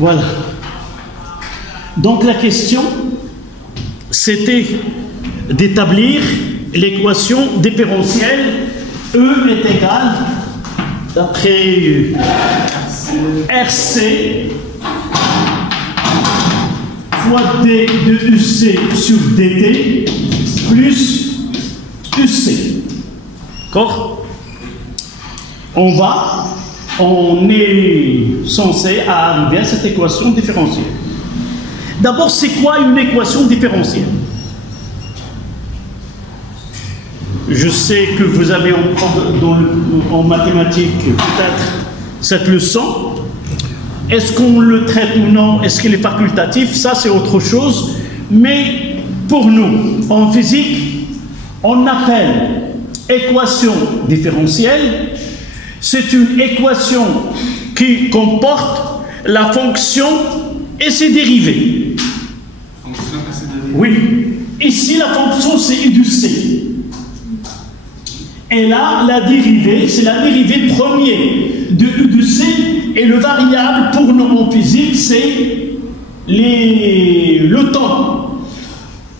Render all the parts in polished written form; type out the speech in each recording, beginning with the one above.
Voilà. Donc la question, c'était d'établir l'équation différentielle E est égale, d'après RC fois D de UC sur DT plus UC. D'accord? On est censé arriver à cette équation différentielle. D'abord, c'est quoi une équation différentielle? Je sais que vous avez en mathématiques peut-être cette leçon. Est-ce qu'on le traite ou non? Est-ce qu'il est facultatif? Ça, c'est autre chose. Mais pour nous, en physique, on appelle équation différentielle. C'est une équation qui comporte la fonction et ses dérivés. Fonction et ses dérivés. Oui. Ici, la fonction, c'est U du C. Et là, la dérivée, c'est la dérivée première de U du C. Et le variable pour nous en physique, c'est le temps.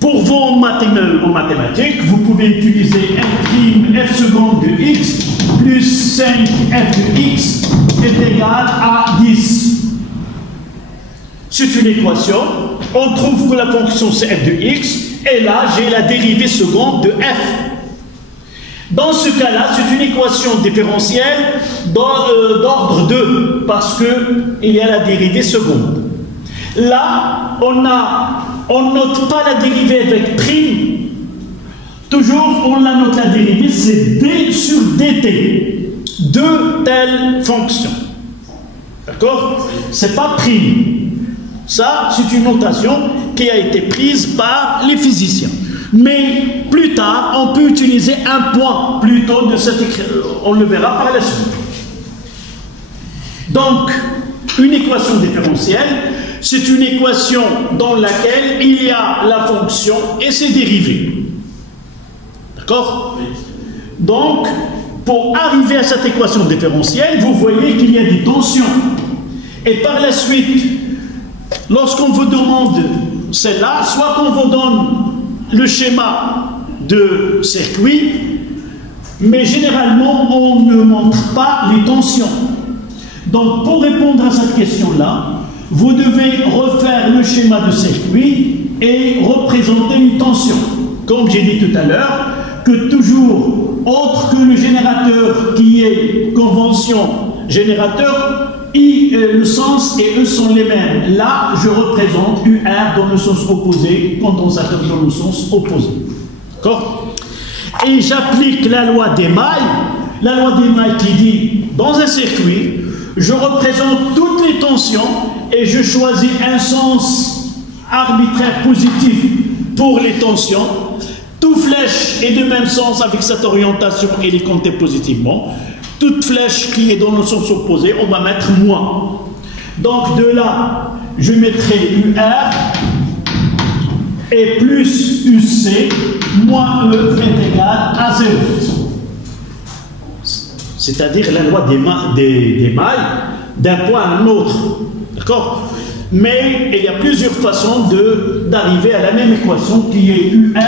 Pour vous en mathématiques, vous pouvez utiliser f' seconde de x plus 5f de x est égal à 10. C'est une équation. On trouve que la fonction c'est f de x. Et là, j'ai la dérivée seconde de f. Dans ce cas-là, c'est une équation différentielle d'ordre 2 parce qu'il y a la dérivée seconde. Là, on note pas la dérivée avec prime. Toujours, on la note la dérivée, c'est d sur dt de telle fonction. D'accord? C'est pas prime. Ça, c'est une notation qui a été prise par les physiciens. Mais plus tard, on peut utiliser un point plutôt de cette écriture. On le verra par la suite. Donc, une équation différentielle, c'est une équation dans laquelle il y a la fonction et ses dérivés. D'accord? Donc, pour arriver à cette équation différentielle, vous voyez qu'il y a des tensions. Et par la suite, lorsqu'on vous demande celle-là, soit qu'on vous donne le schéma de circuit, mais généralement, on ne montre pas les tensions. Donc, pour répondre à cette question-là, vous devez refaire le schéma de circuit et représenter une tension. Comme j'ai dit tout à l'heure, que toujours, autre que le générateur qui est convention générateur, le sens et eux sont les mêmes. Là, je représente UR dans le sens opposé, condensateur dans le sens opposé. D'accord? Et j'applique la loi d'Émaille. La loi d'Émaille qui dit, dans un circuit, je représente toutes les tensions et je choisis un sens arbitraire positif pour les tensions. Toute flèche est de même sens avec cette orientation et les compter positivement. Toute flèche qui est dans le sens opposé, on va mettre moins. Donc de là, je mettrai UR et plus UC moins E est égal à 0. C'est-à-dire la loi des mailles d'un point à un autre. D'accord? Mais il y a plusieurs façons d'arriver à la même équation qui est UR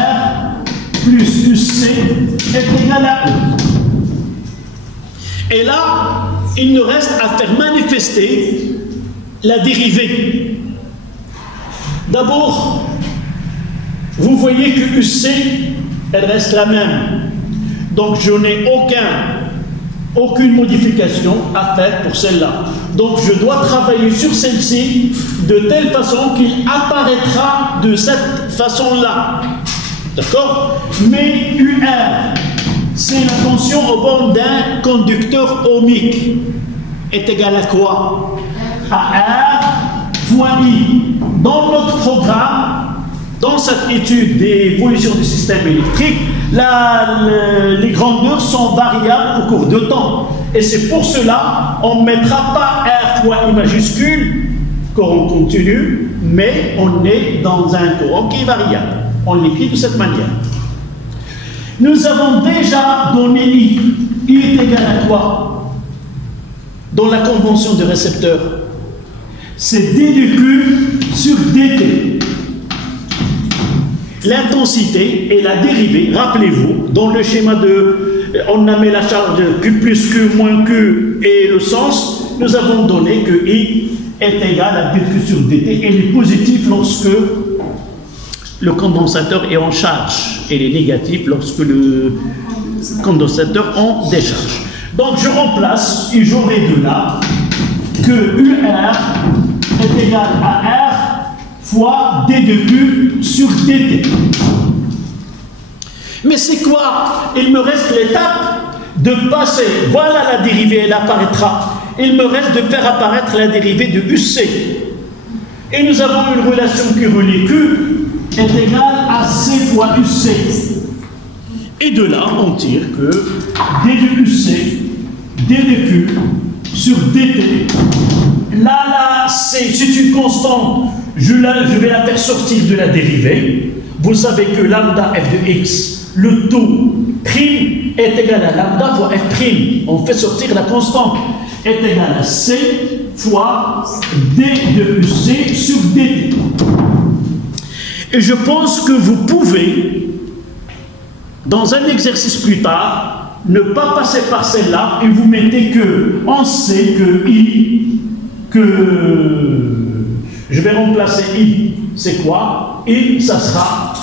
plus UC est égal à E. Et là, il nous reste à faire manifester la dérivée. D'abord, vous voyez que UC, elle reste la même. Donc, je n'ai aucune modification à faire pour celle-là. Donc, je dois travailler sur celle-ci de telle façon qu'il apparaîtra de cette façon-là. D'accord? Mais UR, c'est la tension au bord d'un conducteur ohmique. Est égal à quoi? À R fois I. Dans notre programme, dans cette étude d'évolution du système électrique, les grandeurs sont variables au cours de temps. Et c'est pour cela qu'on ne mettra pas R fois I majuscule, courant continu, mais on est dans un courant qui est variable. On l'écrit de cette manière. Nous avons déjà donné I. I est égal à quoi? Dans la convention de récepteur. c'est d de Q sur dt. L'intensité et la dérivée, rappelez-vous, dans le schéma on a mis la charge Q plus Q moins Q et le sens, nous avons donné que I est égal à dQ sur dt. Elle est positive lorsque le condensateur est en charge. Elle est négative lorsque le condensateur est en décharge. Donc je remplace et j'aurai de là que UR est égal à R fois d de Q sur dt. Mais c'est quoi? Il me reste l'étape de passer, voilà la dérivée, elle apparaîtra. Il me reste de faire apparaître la dérivée de UC. Et nous avons une relation qui relie Q est égale à C fois UC. Et de là, on tire que d de UC, d de Q sur dt. Là, c'est une constante. Je vais la faire sortir de la dérivée. Vous savez que lambda f de x, le taux prime est égal à lambda fois f prime. On fait sortir la constante. Est égal à c fois d de UC sur dt. Et je pense que vous pouvez, dans un exercice plus tard, ne pas passer par celle-là et vous mettez que on sait que I, que je vais remplacer I, c'est quoi? I, ça sera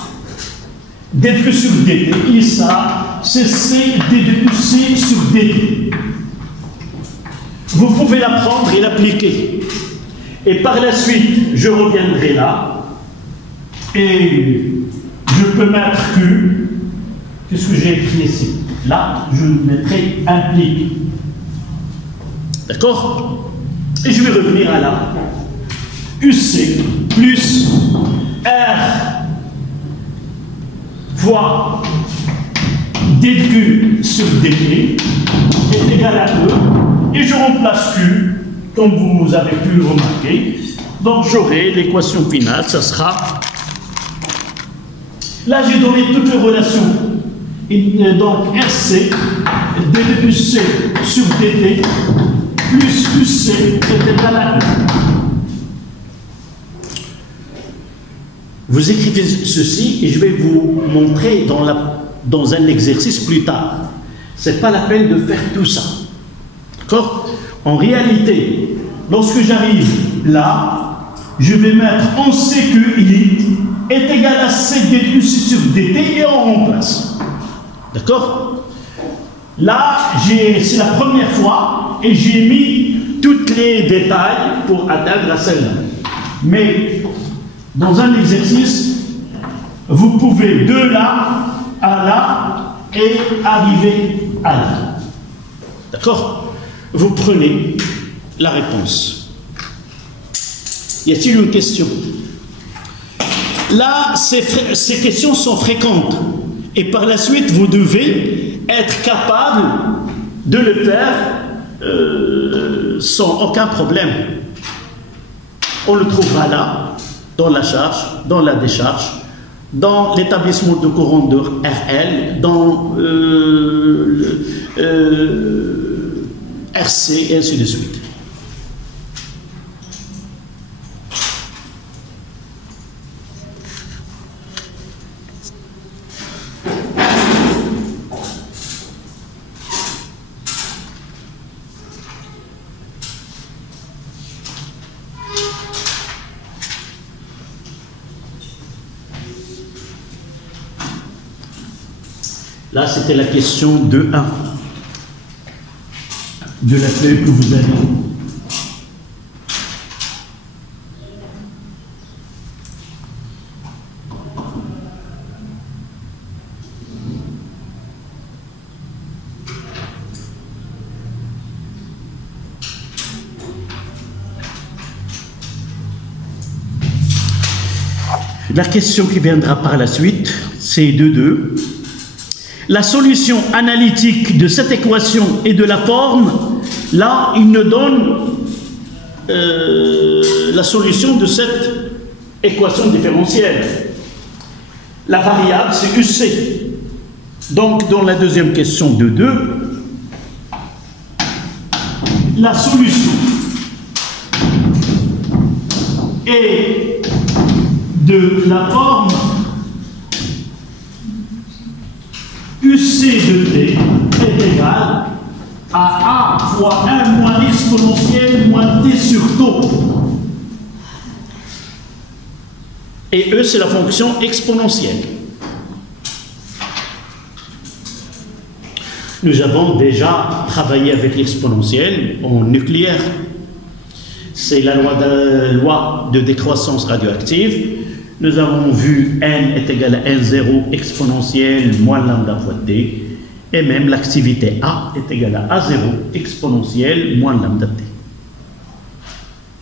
dQ sur dt. I, ça, c'est C d de UC sur dt. Vous pouvez la prendre et l'appliquer. Et par la suite, je reviendrai là. Et je peux mettre Q. Qu'est-ce que j'ai écrit ici? Là, je mettrai implique. D'accord? Et je vais revenir à là. UC plus R fois dQ sur dt est égal à E. Et je remplace Q, comme vous avez pu le remarquer. Donc j'aurai l'équation finale, ça sera... Là, j'ai donné toutes les relations. Et donc RC, d de UC sur dt, plus UC est égal à E. Vous écrivez ceci et je vais vous montrer dans un exercice plus tard. Ce n'est pas la peine de faire tout ça. D'accord? En réalité, lorsque j'arrive là, je vais mettre on sait que I est égal à C dQ sur dt et on remplace. D'accord? Là, c'est la première fois et j'ai mis tous les détails pour atteindre à celle-là. Mais dans un exercice, vous pouvez de là à là et arriver à là. D'accord? Vous prenez la réponse. Y a-t-il une question? Là, ces questions sont fréquentes. Et par la suite, vous devez être capable de le faire sans aucun problème. On le trouvera là, dans la charge, dans la décharge, dans l'établissement de courant de RL, dans RC et ainsi de suite. Là, c'était la question 2.1 de la feuille que vous avez. La question qui viendra par la suite, c'est 2.2. La solution analytique de cette équation et de la forme, là, il nous donne la solution de cette équation différentielle. La variable, c'est UC. Donc, dans la deuxième question de 2, la solution est de la forme UC de t est égal à A fois 1 moins exponentielle moins t sur tau. Et E, c'est la fonction exponentielle. Nous avons déjà travaillé avec l'exponentielle en nucléaire. C'est la loi de décroissance radioactive. Nous avons vu n est égal à n0 exponentielle moins lambda fois t. Et même l'activité A est égale à A0 exponentielle moins lambda t.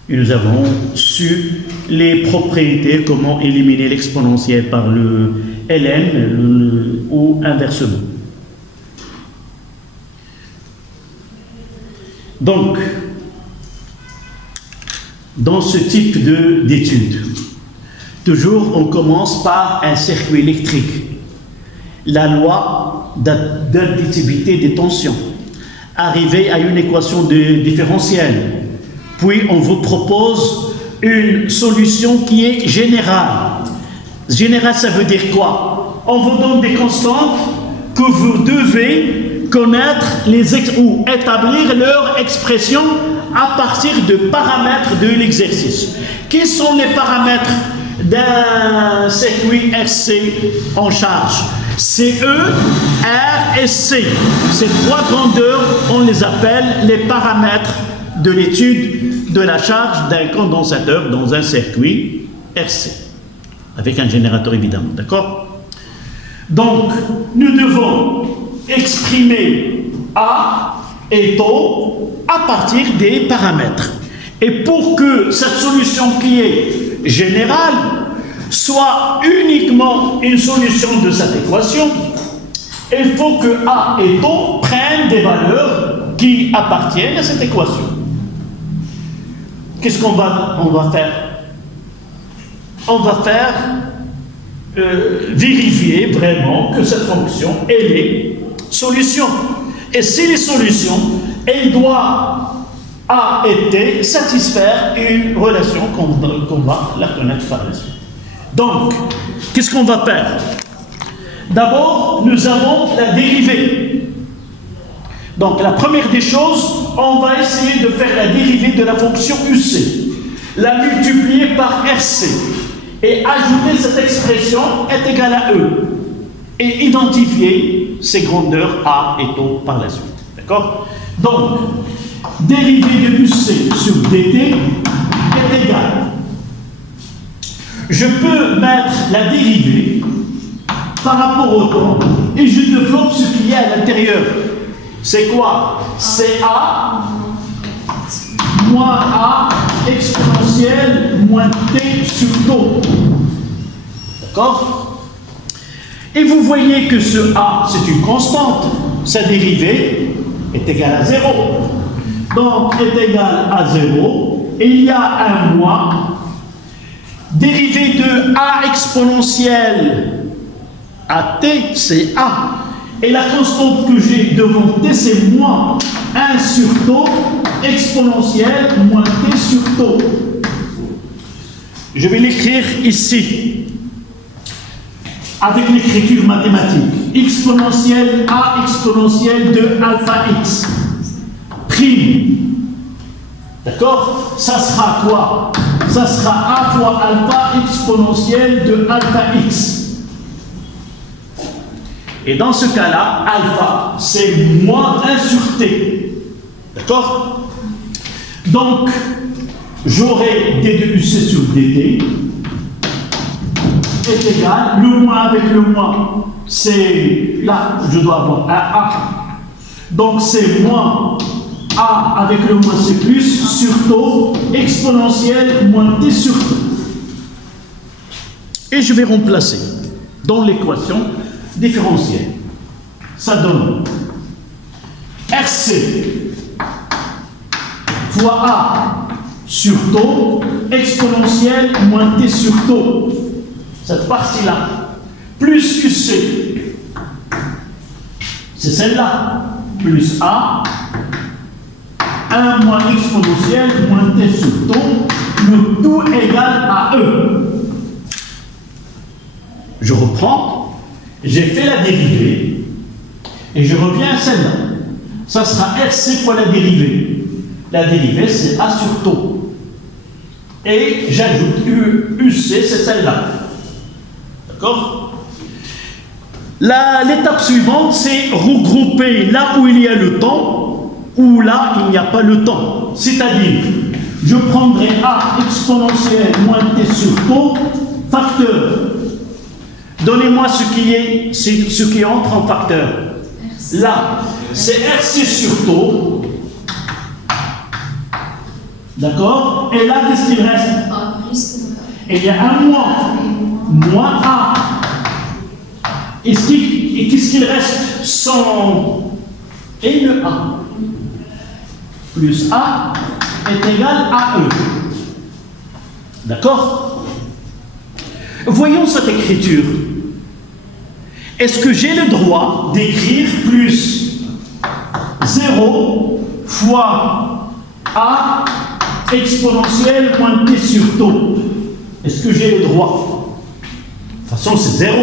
Et nous avons su les propriétés, comment éliminer l'exponentielle par le ln ou inversement. Donc, dans ce type d'étude, toujours on commence par un circuit électrique. La loi d'additivité des tensions. Arriver à une équation différentielle. Puis on vous propose une solution qui est générale. Générale, ça veut dire quoi? On vous donne des constantes que vous devez connaître ou établir leur expression à partir de paramètres de l'exercice. Quels sont les paramètres d'un circuit RC en charge? CE, R et C. Ces trois grandeurs, on les appelle les paramètres de l'étude de la charge d'un condensateur dans un circuit RC, avec un générateur évidemment, d'accord? Donc, nous devons exprimer A et tau à partir des paramètres. Et pour que cette solution qui est générale soit uniquement une solution de cette équation, il faut que A et tau prennent des valeurs qui appartiennent à cette équation. Qu'est-ce qu'on va faire? On va faire vérifier vraiment que cette fonction, elle est solution. Et si les solutions, elle doit A et T satisfaire une relation qu'on va la connaître par la suite. Donc, qu'est-ce qu'on va faire? D'abord, nous avons la dérivée. Donc, la première des choses, on va essayer de faire la dérivée de la fonction UC, la multiplier par RC, et ajouter cette expression est égale à E, et identifier ces grandeurs A et tau par la suite. D'accord? Donc, dérivée de UC sur dt est égale. Je peux mettre la dérivée par rapport au temps et je développe ce qu'il y a à l'intérieur. C'est quoi? C'est A moins A exponentielle moins T sur tau. D'accord? Et vous voyez que ce A, c'est une constante. Sa dérivée est égale à 0. Donc, est égale à 0. Et il y a un moins. Dérivée de A exponentielle à T, c'est A. Et la constante que j'ai devant T, c'est moins 1 sur tau exponentielle moins T sur tau. Je vais l'écrire ici, avec l'écriture mathématique. Exponentielle A exponentielle de alpha x. Prime. D'accord? Ça sera quoi? Ça sera A fois alpha exponentielle de alpha x. Et dans ce cas-là, alpha, c'est moins 1 sur t. D'accord? Donc, j'aurai d de UC sur dt est égal, le moins avec le moins, c'est là, je dois avoir un A. Donc, c'est moins A avec le moins, c'est plus, sur tau, exponentielle, moins t sur tau. Et je vais remplacer dans l'équation différentielle. Ça donne RC fois A sur tau, exponentielle, moins t sur tau. Cette partie-là, plus UC, c'est celle-là, plus A, 1 moins exponentielle, moins t sur tau, le tout égal à E. Je reprends, j'ai fait la dérivée, et je reviens à celle-là. Ça sera RC fois la dérivée. La dérivée, c'est A sur taux. Et j'ajoute UC, c'est celle-là. D'accord? L'étape suivante, c'est regrouper là où il y a le temps, ou là il n'y a pas le temps. C'est-à-dire, je prendrai A exponentielle moins T sur taux, facteur. Donnez-moi ce qui entre en facteur. Là, c'est RC sur taux. D'accord? Et là, qu'est-ce qu'il reste? Et il y a un moins A. Et qu'est-ce qu'il reste sans NA plus A est égal à E. D'accord? Voyons cette écriture. Est-ce que j'ai le droit d'écrire plus 0 fois A exponentielle moins T sur taux? Est-ce que j'ai le droit? De toute façon, c'est 0.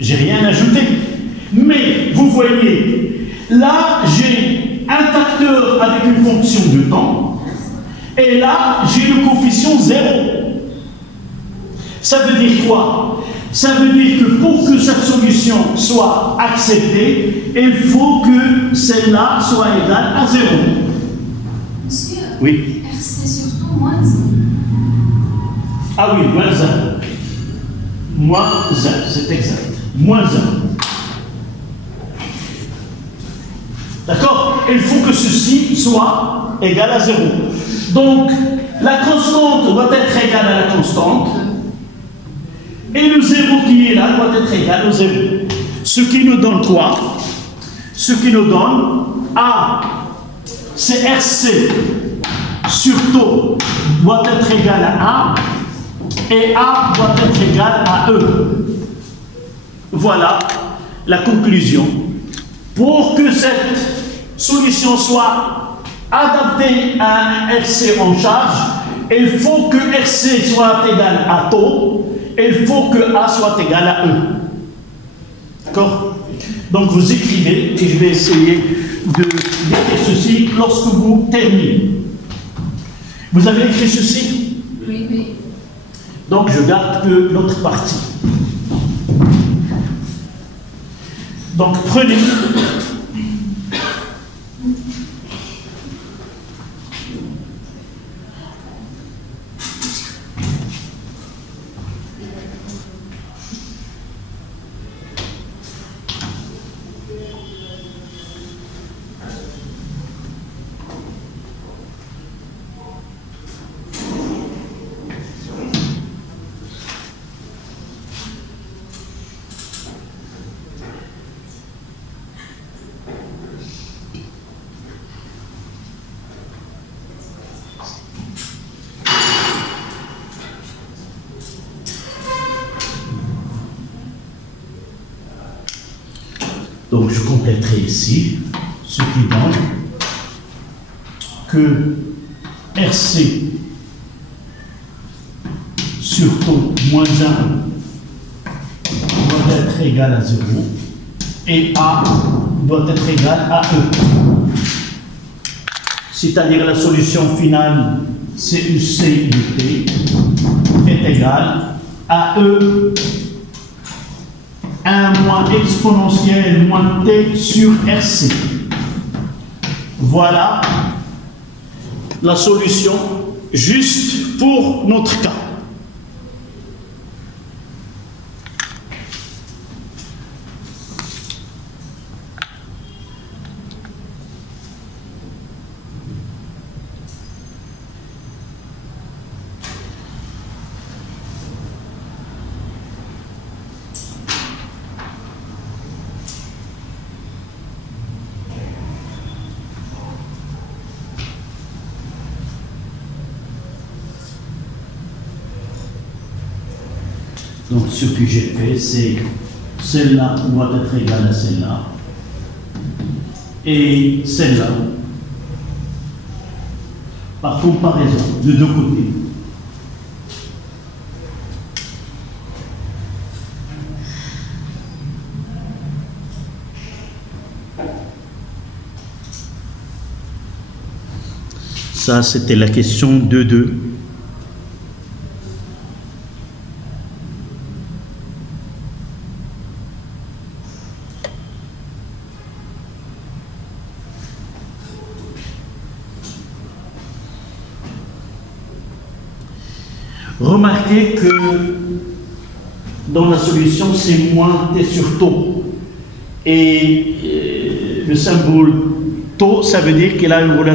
J'ai rien ajouté. Mais, vous voyez, là, j'ai un facteur avec une fonction de temps, et là, j'ai le coefficient 0. Ça veut dire quoi? Ça veut dire que pour que cette solution soit acceptée, il faut que celle-là soit égale à 0. Monsieur, oui. RC surtout moins 1. Ah oui, moins 1. Moins 1, c'est exact. Moins 1. D'accord? Il faut que ceci soit égal à 0. Donc, la constante doit être égale à la constante. Et le 0 qui est là doit être égal au 0. Ce qui nous donne quoi? Ce qui nous donne A, c'est RC sur taux doit être égal à A, et A doit être égal à E. Voilà la conclusion. Pour que cette solution soit adaptée à un RC en charge, il faut que RC soit égal à taux, et il faut que A soit égal à E. D'accord? Donc vous écrivez, et je vais essayer d'écrire ceci lorsque vous terminez. Vous avez écrit ceci? Oui, oui. Donc je garde que l'autre partie. Donc prenez. Donc je compléterai ici ce qui donne que RC sur taux moins 1 doit être égal à 0 et A doit être égal à E. C'est-à-dire la solution finale CUC de T est égale à E 1 moins exponentielle moins T sur RC. Voilà la solution juste pour notre cas. Donc ce que j'ai fait, c'est celle-là doit être égale à celle-là. Et celle-là par comparaison, de deux côtés. Ça, c'était la question 2.2. Remarquez que dans la solution, c'est moins T sur taux. Et le symbole taux, ça veut dire qu'il a une relation